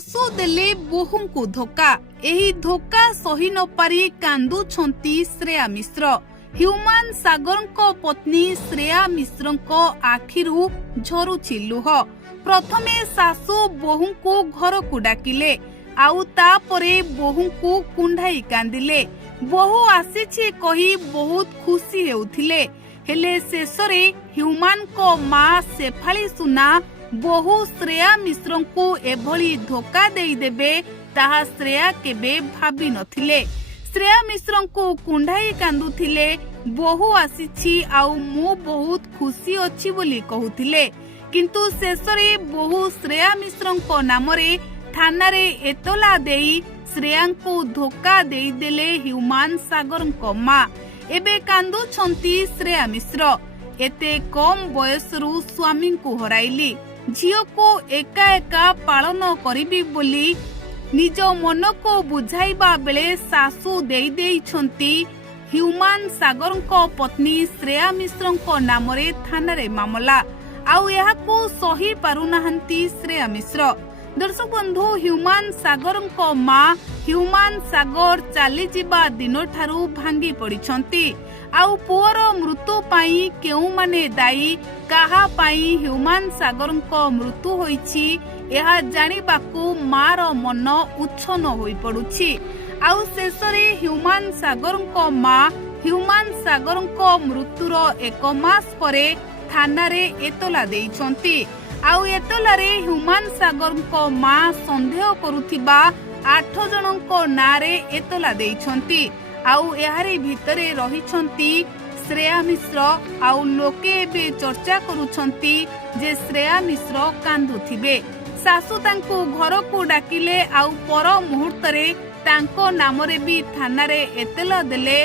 ଶାଶୁ ଦେଲେ ବୋହୂଙ୍କୁ ଧୋକା। ଏହି ଧୋକା ସହି ନ ପାରି କାନ୍ଦୁଛନ୍ତି ଶ୍ରେୟା ମିଶ୍ର। ହ୍ୟୁମାନ ସାଗରଙ୍କ ପତ୍ନୀ ଶ୍ରେୟା ମିଶ୍ରଙ୍କ ଆଖିରୁ ଝରୁଛି ଲୁହ। ପ୍ରଥମେ ଶାଶୁ ବୋହୂଙ୍କୁ ଘରକୁ ଡାକିଲେ, ଆଉ ତାପରେ ବୋହୂଙ୍କୁ କୁଣ୍ଢାଇ କାନ୍ଦିଲେ। ବୋହୂ ଆସିଛି କହି ବହୁତ ଖୁସି ହେଉଥିଲେ, ହେଲେ ଶେଷରେ ହ୍ୟୁମାନଙ୍କ ମା ଶେଫାଳି ସୁନା ବୋହୂ ଶ୍ରେୟା ମିଶ୍ରଙ୍କୁ ଏଭଳି ଧୋକା ଦେଇଦେବେ ତାହା ଶ୍ରେୟା କେବେ ଭାବି ନଥିଲେ। ଶ୍ରେୟା ମିଶ୍ରଙ୍କୁ କୁଣ୍ଢାଇ କାନ୍ଦୁଥିଲେ। ବୋହୂ ଆସିଛି ଆଉ ମୁଁ ବହୁତ ଖୁସି ଅଛି ବୋଲି କହୁଥିଲେ, କିନ୍ତୁ ଶେଷରେ ବୋହୂ ଶ୍ରେୟା ମିଶ୍ରଙ୍କ ନାମରେ ଥାନାରେ ଏତଲା ଦେଇ ଶ୍ରେୟାଙ୍କୁ ଧୋକା ଦେଇଦେଲେ ହ୍ୟୁମାନ ସାଗରଙ୍କ ମା। ଏବେ କାନ୍ଦୁଛନ୍ତି ଶ୍ରେୟା ମିଶ୍ର। ଏତେ କମ୍ ବୟସରୁ ସ୍ୱାମୀଙ୍କୁ ହରାଇଲି, ଝିଅକୁ ଏକା ଏକା ପାଳନ କରିବି ବୋଲି ନିଜ ମନକୁ ବୁଝାଇବା ବେଳେ ଶାଶୁ ଦେଇଛନ୍ତି ହ୍ୟୁମାନ ସାଗରଙ୍କ ପତ୍ନୀ ଶ୍ରେୟା ମିଶ୍ରଙ୍କ ନାମରେ ଥାନାରେ ମାମଲା। ଆଉ ଏହାକୁ ସହି ପାରୁନାହାନ୍ତି ଶ୍ରେୟା ମିଶ୍ର। ଦର୍ଶକ ବନ୍ଧୁ, ହ୍ୟୁମାନ ସାଗରଙ୍କ ମା ହ୍ୟୁମାନ ସାଗର ଚାଲିଯିବା ଦିନଠାରୁ ଭାଙ୍ଗି ପଡ଼ିଛନ୍ତି। ଆଉ ପୁଅର ମୃତ୍ୟୁ ପାଇଁ କେଉଁମାନେ ଦାୟୀ, କାହା ପାଇଁ ହ୍ୟୁମାନ ସାଗରଙ୍କ ମୃତ୍ୟୁ ହୋଇଛି, ଏହା ଜାଣିବାକୁ ମାର ମନ ଉଚ୍ଛନ୍ନ ହୋଇପଡୁଛି। ଆଉ ଶେଷରେ ହ୍ୟୁମାନ ସାଗରଙ୍କ ମା ହ୍ୟୁମାନ ସାଗରଙ୍କ ମୃତ୍ୟୁର 1 ମାସ ପରେ ଥାନାରେ ଏତଲା ଦେଇଛନ୍ତି। ଆଉ ଏତଲାରେ ହ୍ୟୁମାନ ସାଗରଙ୍କ ମା ସନ୍ଦେହ କରୁଥିବା 8 ଜଣଙ୍କ ନାଁରେ ଏତଲା ଦେଇଛନ୍ତି। ଆଉ ଏହାରି ଭିତରେ ରହିଛନ୍ତି ଶ୍ରେୟା ମିଶ୍ର। ଆଉ ଲୋକେ ଏବେ ଚର୍ଚ୍ଚା କରୁଛନ୍ତି ଯେ ଶ୍ରେୟା ମିଶ୍ର କାନ୍ଦୁଥିବେ। ଶାଶୁ ତାଙ୍କୁ ଘରକୁ ଡାକିଲେ, ଆଉ ପର ମୁହୂର୍ତ୍ତରେ ତାଙ୍କ ନାମରେ ବି ଥାନାରେ ଏତଲା ଦେଲେ।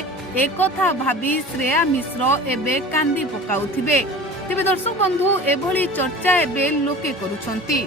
ଏକଥା ଭାବି ଶ୍ରେୟା ମିଶ୍ର ଏବେ କାନ୍ଦି ପକାଉଥିବେ। ତେବେ ଦର୍ଶକ ବନ୍ଧୁ, ଏଭଳି ଚର୍ଚ୍ଚା ଏବେ ଲୋକେ କରୁଛନ୍ତି।